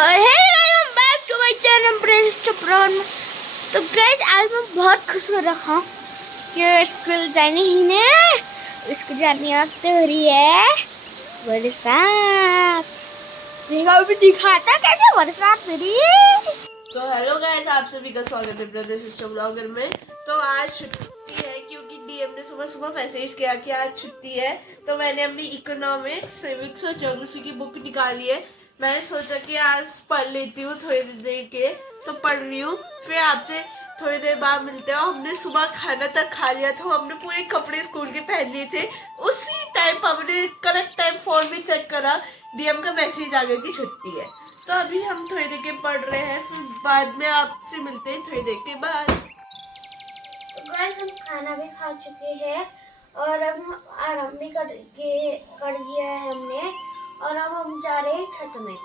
Back to my channel prince चपरान। तो guys आज मैं बहुत खुश हो रखा हूँ कि स्कूल जाने ही ने स्कूल जाने वक्त हो रही है बरसात। देखा अभी दिखाता कैसे बरसात हो रही है। तो हेलो गाइस, आप सभी का स्वागत है ब्रदर सिस्टर ब्लॉगर में। तो आज छुट्टी है क्योंकि डीएम ने सुबह सुबह मैसेज किया कि आज छुट्टी है। तो मैंने अपनी इकोनॉमिक्स, सिविक्स और ज्योग्राफी की बुक निकाली है। मैंने सोचा कि आज पढ़ लेती हूँ थोड़ी देर के, तो पढ़ रही हूँ। फिर आपसे थोड़ी देर बाद मिलते हैं। हमने सुबह खाना तक खा लिया था, हमने पूरे कपड़े स्कूल के पहन लिए थे। उसी टाइम पर हमने करेक्ट टाइम फोन में चेक करा, डीएम का मैसेज आ गया कि छुट्टी है। तो अभी हम थोड़ी देर के पढ़ रहे हैं, फिर बाद में आपसे मिलते हैं थोड़ी देर के बाद। तो गाइस हम खाना भी खा चुके हैं और अब हम आराम भी कर दिया है हमने। और अब हम जा रहे हैं छत में।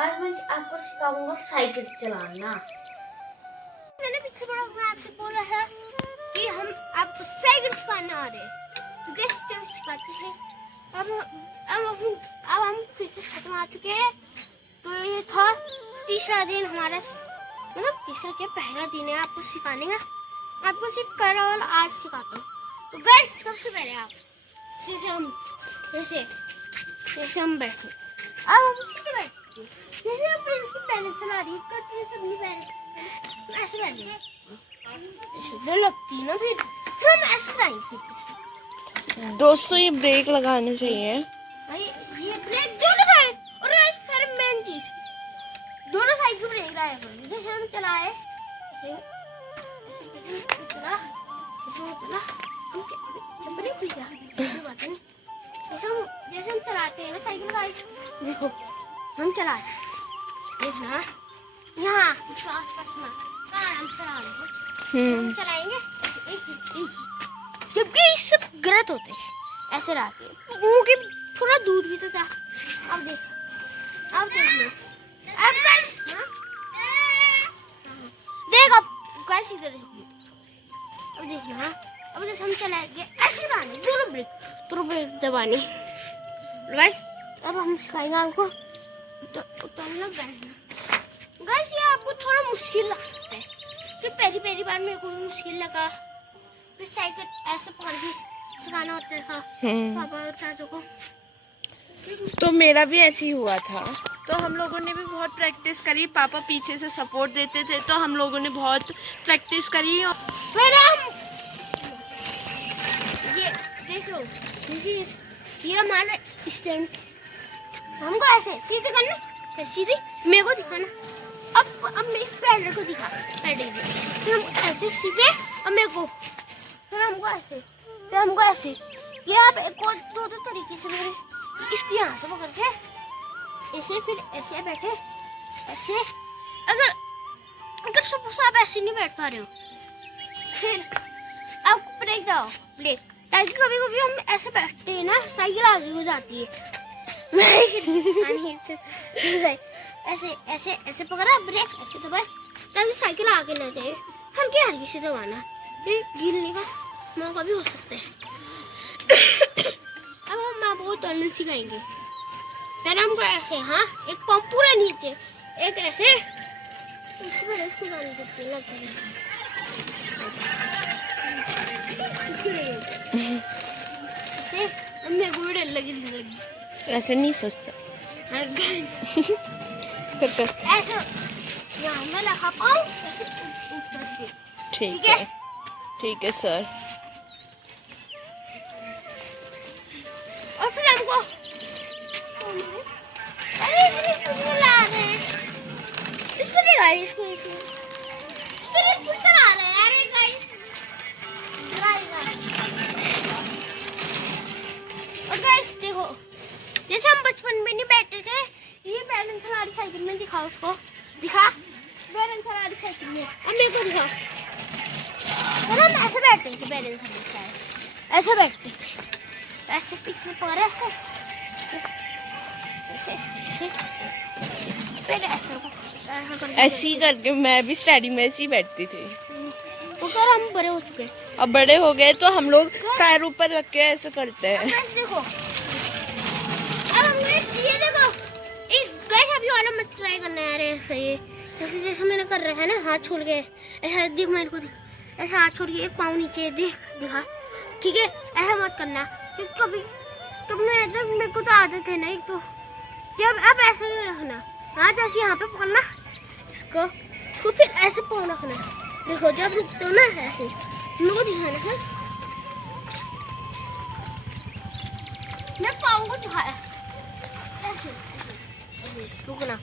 आज मैं आपको सिखाऊंगा साइकिल चलाना। मैंने पीछे बड़ा आपसे बोला है कि हम आपको साइकिल सिखाने आ रहे हैं, तो कैसे चल सिखाते हैं। अब हम फिर से छत में आ चुके हैं। तो ये था तीसरा दिन हमारा, मतलब तीसरा क्या पहला दिन है आपको सिखाने का। आपको सिर्फ केवल आज सिखाता हूँ। तो गाइस सबसे पहले आप जैसे हम बैठे, अब हम सीधे बैठे जैसे हम प्रिंस की पहले चला रही है, सबनी पहले ऐसे बैठे लगती ना, फिर हम ऐसे चलाएंगे। दोस्तों ये ब्रेक लगाने चाहिए भाई, ये ब्रेक दोनों साइड, और फिर मेन चीज दोनों साइड की ब्रेक लगाया करो। जैसे हम चलाए जैसे हम चलाते हैं ना साइकिल का, देखो हम चलाए, देखना यहाँ आसपास में हम चलाएंगे। जबकि इससे गलत होते हैं ऐसे रहते हैं, मुंह के थोड़ा दूर भी तो था। अब देखना अब गाइस, देख अब गाइस इधर देखो। अब देखना, अब जैसे हम चलाएंगे ऐसे लाने दोनों ब्रेक दबाने। गाइस अब हम सिखाएंगे आपको, तो हम लोग गाइस ये आपको थोड़ा मुश्किल लग सकता है कि पहली बार मेरे को मुश्किल लगा। फिर साइकिल ऐसे पकड़ के सिखाना होता था पापा और चाचू को। तो मेरा भी ऐसे ही हुआ था। तो हम लोगों ने भी बहुत प्रैक्टिस करी, पापा पीछे से सपोर्ट देते थे, तो हम लोगों ने बहुत प्रैक्टिस करी। फिर हम ये देख लो, ये हमारा स्टैंड, हमको ऐसे सीधे करना, फिर सीधे मेरे को दिखाना। अब मेरे पैडल को दिखा, पैडल फिर हमको ऐसे सीधे, अब मेरे को फिर हमको ऐसे, फिर हमको ऐसे। ये आप एक और दो तरीके से मेरे इसको यहाँ से पकड़ के ऐसे, फिर ऐसे बैठे ऐसे। अगर सपोज आप ऐसे नहीं बैठ पा रहे हो, फिर आपको ब्रेक दो, ब्रेक, ताकि कभी कभी हम ऐसे बैठते हैं ना, साइकिल आगे हो जाती है। ऐसे ऐसे ऐसे पकड़ा ब्रेक, ऐसे दबाए ताकि साइकिल आगे ना जाए। हल्के से दबाना, फिर गिरने का मौका भी हो सकता है। अब हम आपको तैरना सिखाएंगे। पहले हमको ऐसे, हाँ एक पाँव पूरा नीचे, एक ऐसे, इसको जाने देते हैं लगता है। मेरे को डर लगी ऐसे नहीं सोचता। हाँ गाइस ऐसे यहाँ मैं लगा पाऊँ ऐसे ऊपर से। ठीक है सर। और फिर हमको ला रहे हैं, इसको दिखा, इसको चला रहे हैं। अरे गाइस और गाइस देखो, जैसे हम बचपन में नहीं बैठे थे, ये बैलेंस वाली साइकिल में दिखा, उसको दिखा बैलेंस वाली साइकिल में, और मेरे को दिखा। और हम ऐसे बैठते थे, बैलेंस वाली साइकिल ऐसे बैठते थे, ऐसे पीछे पकड़े ऐसे ही करके मैं भी स्टडी में ऐसे ही बैठती थी। तो कर हम बड़े हो चुके, अब बड़े हो गए तो हम लोग पैर ऊपर रख के ऐसे करते हैं। देखो अब हमने ये देखो, गाइस अभी वाला मत ट्राई करना यार ऐसे ही, जैसे जैसे मैंने कर रखा है ना, हाथ छोड़ के ऐसा देख, मेरे को दिख, ऐसा हाथ छोड़ के एक पाँव नीचे देख दिखा, ठीक है? ऐसा मत करना, क्योंकि कभी कभी मेरे को तो आदत है ना एक तो, जब अब ऐसे ही रखना, हाथ ऐसे यहाँ पे पकड़ना, इसको फिर ऐसे पाँव रखना, देखो जब रुकते हो ना ऐसे, मेरे को दिखाना है, मैं पाँव को दिखाया ऐसे, रुकना,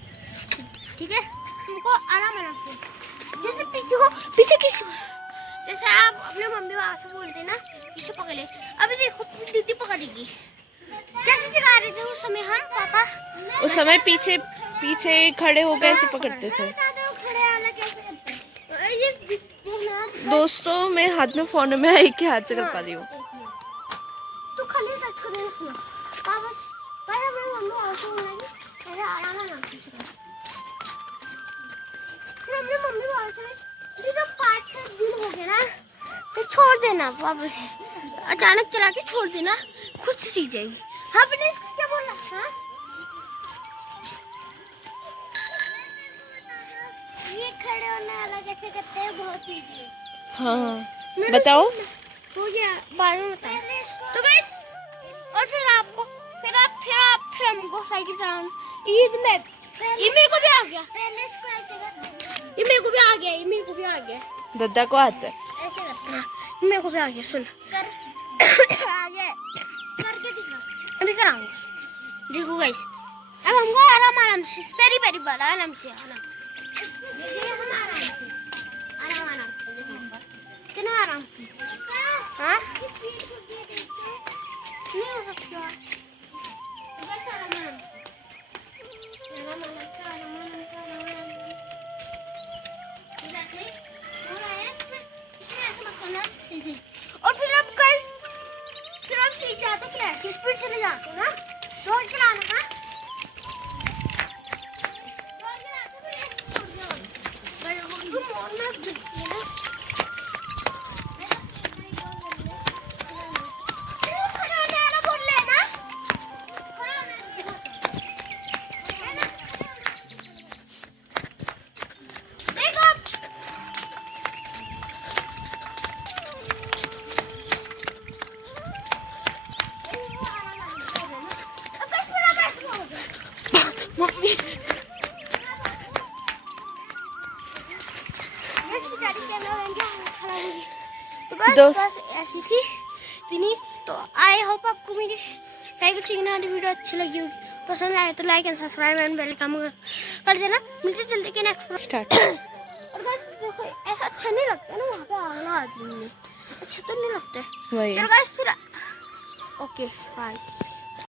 ठीक है? तुमको आराम आराम से, जैसे पीछे किसी को, जैसे आप अपने मम्मी पापा से बोलते ना पीछे पकड़ ले, अभी देखो दीदी पकड़ेगी, कैसे सिखा रहे थे उस समय हम पापा? उस समय पीछे पीछे खड़े हो गए ऐसे पकड़ते थे। दोस्तों मैं हाथ में फोन में एक ही हाथ से कर पा रही हूँ। तू खाली टच कर रखना पापा, पहले मेरी मम्मी आके बोलेगी अरे आराम आराम से सिखा, फिर अपने मम्मी बोलते जब 5-6 दिन हो गए ना तो छोड़ देना पापा, अचानक चला के छोड़ देना, खुद से सीख जाएगी। हाँ बेटा क्या बोल रहा है? ये खड़े होने वाला कैसे करते हैं, बहुत इजी है। हाँ बताओ। हो गया बाद में बताओ। तो गाइस और फिर आप हमको साइकिल चलाना, ये मेरे को भी आ गया, ये मेरे को भी आ गया, ये मेरे को भी आ गया, दद्दा को आता है। ऐसे करना, मेरे को भी आ गया, सुन कर आ गया, करके दिखा, अभी कराऊंगा, देखो गाइस। अब हमको आराम आराम से पेरी पेरी वाला आराम से आराम से कितना आराम से, हाँ नहीं हो सकता, बस आराम आराम से, और फिर आप सीख जाते क्या है, स्पीड चले जाते हो ना, रोड चलाना ना, बस ऐसी थी दिनी। तो आई होप आपको मेरी साइकिल सीखने वाली वीडियो अच्छी लगी होगी, पसंद आए तो like and subscribe and bell icon कर देना। मिलते जल्दी के नेक्स्ट स्टार्ट। और गाइस देखो ऐसा अच्छा नहीं लगता ना, वहाँ पे आना आदमी में अच्छा तो नहीं लगता है। वही चलो गाइस फिर ओके बाय।